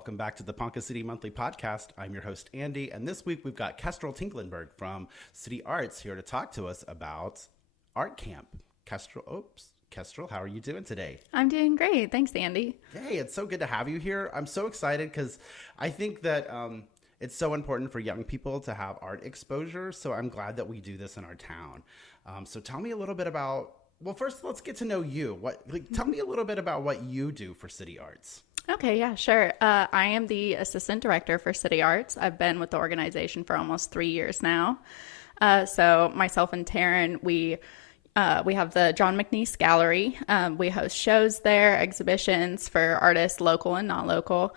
Welcome back to the Ponca City Monthly podcast. I'm your host, Andy, and this week we've got Kestrel Tinklenberg from City Arts here to talk to us about art camp. Kestrel, how are you doing today? I'm doing great. Thanks, Andy. Hey, it's so good to have you here. I'm so excited because I think that it's so important for young people to have art exposure, so I'm glad that we do this in our town. So tell me a little bit about, well, first let's get to know you. Tell me a little bit about what you do for City Arts. Okay, yeah, sure. I am the assistant director for City Arts. I've been with the organization for almost 3 years now. So myself and Taryn, we have the John McNeese Gallery. We host shows there, exhibitions for artists, local and non-local.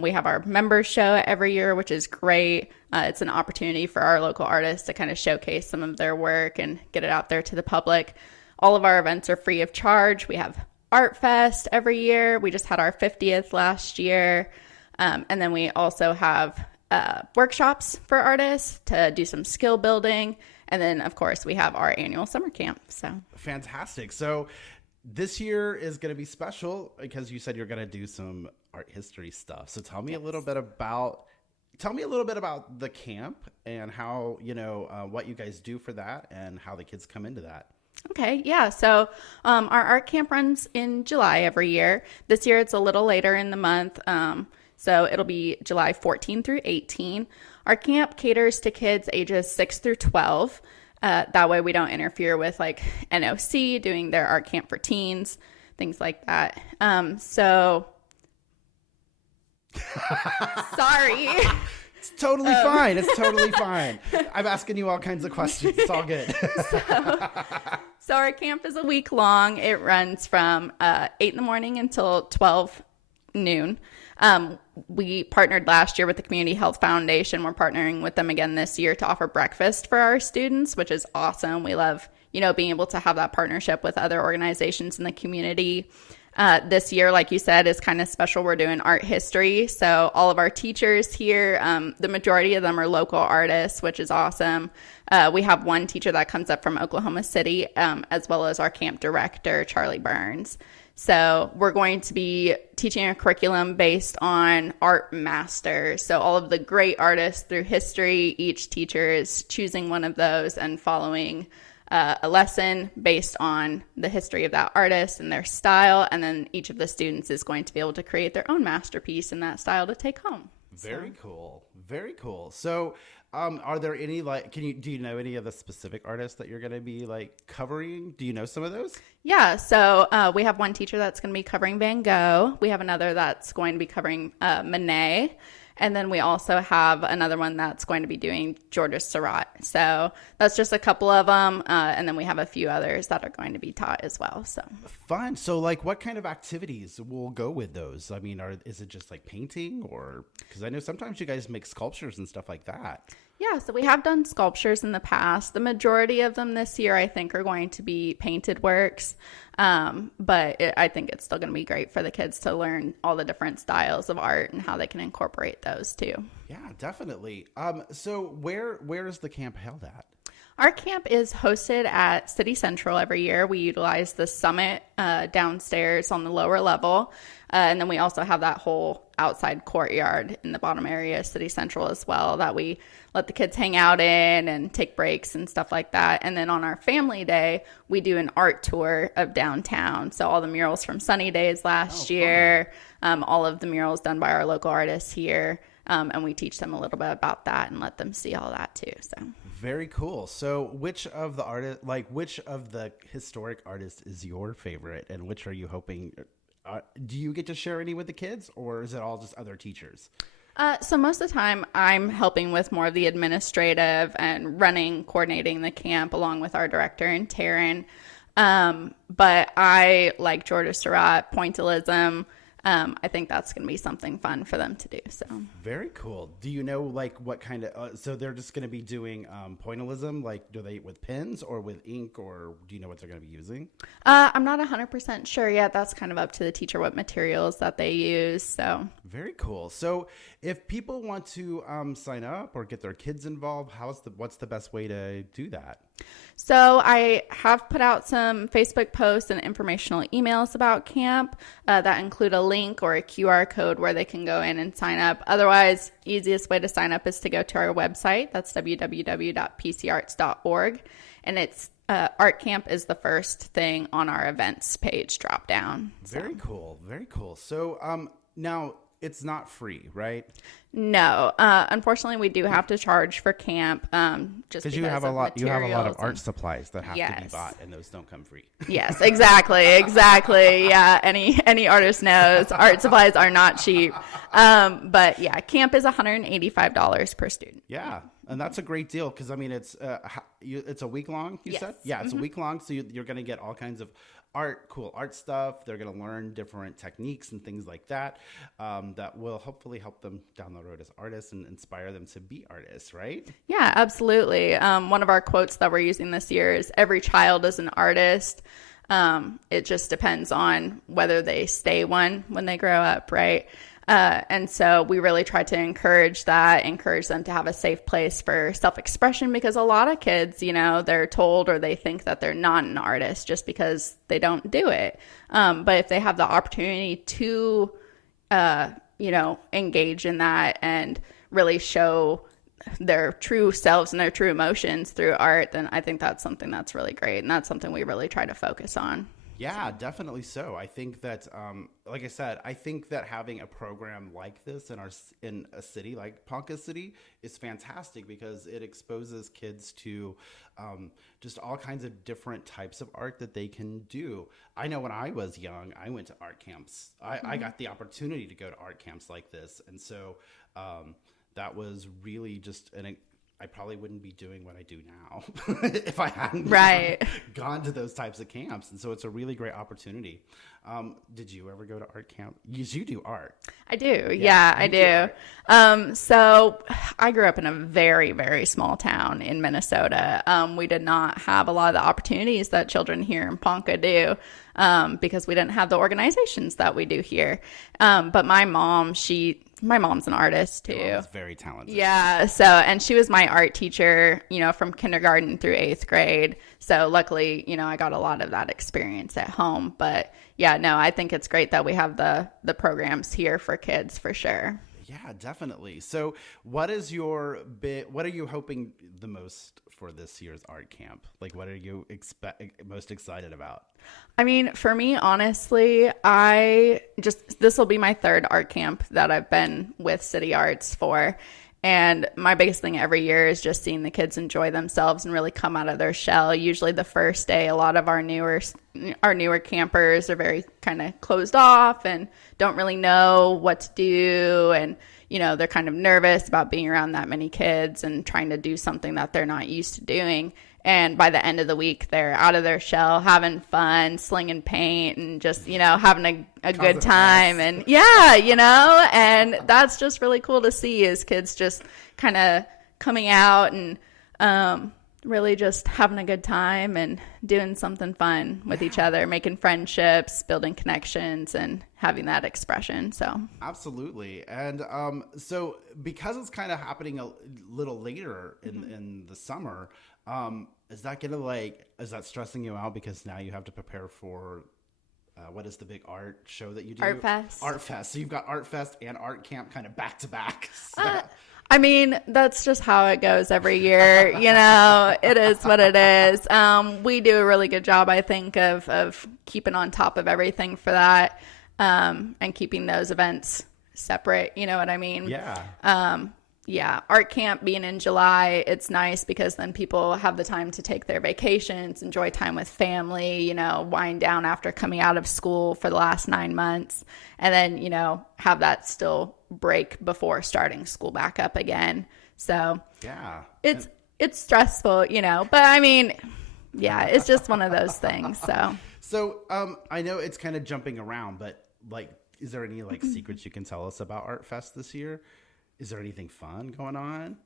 We have our members show every year, which is great. It's an opportunity for our local artists to kind of showcase some of their work and get it out there to the public. All of our events are free of charge. We have Art Fest every year. We just had our 50th last year. And then we also have workshops for artists to do some skill building. And then, of course, we have our annual summer camp. So fantastic. So this year is going to be special because you said you're going to do some art history stuff. So tell me a little bit about the camp and how, what you guys do for that and how the kids come into that. Okay, yeah. So our art camp runs in July every year. This year it's a little later in the month. So it'll be July 14 through 18. Our camp caters to kids ages 6 through 12. That way we don't interfere with like NOC doing their art camp for teens, things like that. Sorry. It's totally fine. It's totally fine. I'm asking you all kinds of questions. It's all good. So our camp is a week long. It runs from 8 in the morning until 12 noon. We partnered last year with the Community Health Foundation. We're partnering with them again this year to offer breakfast for our students, which is awesome. We love, being able to have that partnership with other organizations in the community. This year, like you said, is kind of special. We're doing art history. So all of our teachers here, the majority of them are local artists, which is awesome. We have one teacher that comes up from Oklahoma City, as well as our camp director, Charlie Burns. So we're going to be teaching a curriculum based on art masters. So all of the great artists through history, each teacher is choosing one of those and following a lesson based on the history of that artist and their style. And then each of the students is going to be able to create their own masterpiece in that style to take home. Very cool. Very cool. So are there any, do you know any of the specific artists that you're going to be covering? Do you know some of those? Yeah. So we have one teacher that's going to be covering Van Gogh. We have another that's going to be covering Monet. And then we also have another one that's going to be doing Seurat. So that's just a couple of them. And then we have a few others that are going to be taught as well. So fun. So what kind of activities will go with those? I mean, is it just painting or, because I know sometimes you guys make sculptures and stuff like that. Yeah, so we have done sculptures in the past. The majority of them this year, I think, are going to be painted works. But I think it's still going to be great for the kids to learn all the different styles of art and how they can incorporate those too. Yeah, definitely. So where is the camp held at? Our camp is hosted at City Central every year. We utilize the summit downstairs on the lower level. And then we also have that whole outside courtyard in the bottom area of City Central as well that we let the kids hang out in and take breaks and stuff like that. And then on our family day, we do an art tour of downtown. So all the murals from Sunny Days last year, all of the murals done by our local artists here. And we teach them a little bit about that and let them see all that too. So very cool. So which of the historic artists is your favorite, and which are you hoping? Do you get to share any with the kids, or is it all just other teachers? So most of the time I'm helping with more of the administrative and coordinating the camp along with our director and Taryn. But I like Seurat, pointillism. I think that's going to be something fun for them to do. So very cool. Do you know what kind of, so they're just going to be doing pointillism, do they with pens or with ink, or do you know what they're going to be using? I'm not 100% sure yet. That's kind of up to the teacher what materials that they use. So very cool. So if people want to sign up or get their kids involved, what's the best way to do that? So I have put out some Facebook posts and informational emails about camp that include a link or a QR code where they can go in and sign up. Otherwise, easiest way to sign up is to go to our website. That's www.pcarts.org. And it's Art Camp is the first thing on our events page drop down. Very cool. Very cool. So now it's not free, right? No, unfortunately, we do have to charge for camp. Just because you have a lot of art and supplies that have to be bought, and those don't come free. Yes, exactly. Yeah, any artist knows art supplies are not cheap. But yeah, camp is $185 per student. Yeah, and that's a great deal because I mean it's a week long. You said, yeah, it's a week long, so you're going to get all kinds of cool art stuff. They're going to learn different techniques and things like that that will hopefully help them down the road as artists and inspire them to be artists, right? Yeah, absolutely. One of our quotes that we're using this year is every child is an artist. It just depends on whether they stay one when they grow up, right? And so we really try to encourage them to have a safe place for self-expression because a lot of kids, they're told or they think that they're not an artist just because they don't do it. But if they have the opportunity to, engage in that and really show their true selves and their true emotions through art, then I think that's something that's really great. And that's something we really try to focus on. Yeah, definitely so. I think that, like I said, I think that having a program like this in a city like Ponca City is fantastic because it exposes kids to just all kinds of different types of art that they can do. I know when I was young, I went to art camps. I got the opportunity to go to art camps like this, and so that was really just I probably wouldn't be doing what I do now if I hadn't gone to those types of camps. And so it's a really great opportunity. Did you ever go to art camp? You do art. I do. Yeah, I do. So I grew up in a very, very small town in Minnesota. We did not have a lot of the opportunities that children here in Ponca do because we didn't have the organizations that we do here. But my mom's an artist too. Your mom's very talented. Yeah. So, and she was my art teacher, from kindergarten through 8th grade. So luckily, I got a lot of that experience at home, but yeah, no, I think it's great that we have the programs here for kids for sure. Yeah, definitely. So what are you hoping the most for this year's art camp? Like, what are you most excited about? I mean, for me, honestly, this will be my 3rd art camp that I've been with City Arts for. And my biggest thing every year is just seeing the kids enjoy themselves and really come out of their shell. Usually the first day, a lot of our newer campers are very kind of closed off and don't really know what to do. And, they're kind of nervous about being around that many kids and trying to do something that they're not used to doing. And by the end of the week, they're out of their shell, having fun, slinging paint, and just, having a good time. And and that's just really cool to see is kids just kind of coming out and really just having a good time and doing something fun with each other, making friendships, building connections, and having that expression. So absolutely. And so because it's kind of happening a little later in the summer, is that stressing you out because now you have to prepare for what is the big art show that you do? Art Fest. Art Fest. So you've got Art Fest and Art Camp kind of back to back. I mean, that's just how it goes every year. It is what it is. We do a really good job, I think, of keeping on top of everything for that and keeping those events separate. You know what I mean? Yeah. Yeah, art camp being in July, it's nice because then people have the time to take their vacations, enjoy time with family, wind down after coming out of school for the last 9 months, and then, have that still break before starting school back up again. So yeah, it's stressful, but I mean, yeah, it's just one of those things. So I know it's kind of jumping around, but is there any secrets you can tell us about Art Fest this year? Is there anything fun going on?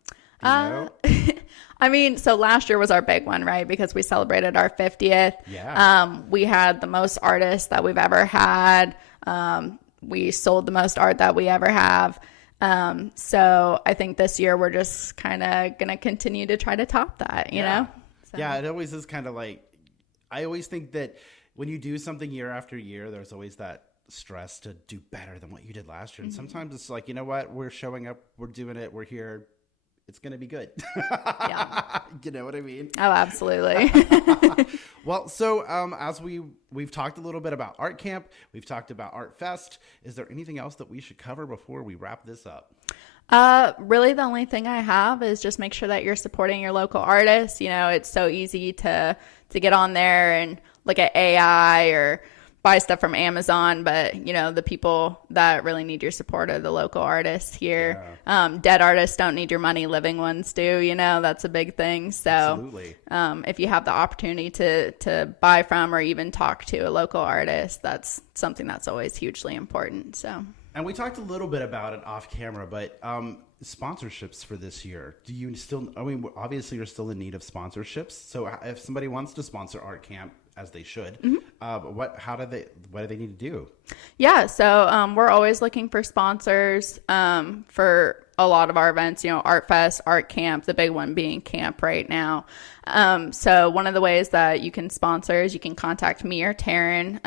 I mean, so last year was our big one, right? Because we celebrated our 50th. Yeah. We had the most artists that we've ever had. We sold the most art that we ever have. So I think this year we're just kind of going to continue to try to top that, you know? So. Yeah, it always is kind of like, I always think that when you do something year after year, there's always that stress to do better than what you did last year. And sometimes it's like, you know what? We're showing up, we're doing it, we're here. It's going to be good. Yeah. You know what I mean? Oh, absolutely. Well, so as we've talked a little bit about Art Camp, we've talked about Art Fest. Is there anything else that we should cover before we wrap this up? Really the only thing I have is just make sure that you're supporting your local artists. You know, it's so easy to get on there and look at AI or buy stuff from Amazon, but you know, the people that really need your support are the local artists here. Yeah. Dead artists don't need your money, living ones do, you know, that's a big thing. So absolutely. If you have the opportunity to buy from or even talk to a local artist, that's something that's always hugely important. So. And we talked a little bit about it off camera, but sponsorships for this year. Do you still, I mean, obviously you're still in need of sponsorships. So if somebody wants to sponsor Art Camp, as they should, what do they need to do? Yeah, so we're always looking for sponsors for a lot of our events, you know, Art Fest, Art Camp, the big one being camp right now. So one of the ways that you can sponsor is you can contact me or Taryn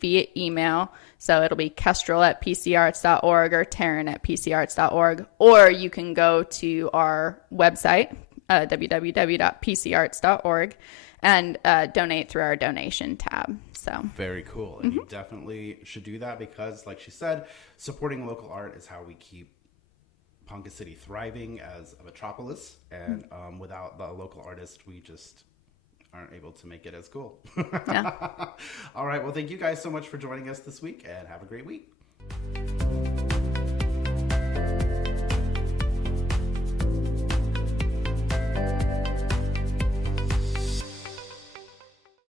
via email. So it'll be kestrel@pcarts.org or Taryn@pcarts.org, or you can go to our website, www.pcarts.org, and donate through our donation tab. So very cool. And you definitely should do that because, like she said, supporting local art is how we keep Ponca City thriving as a metropolis. And without the local artists, we just aren't able to make it as cool. Yeah. All right. Well, thank you guys so much for joining us this week, and have a great week.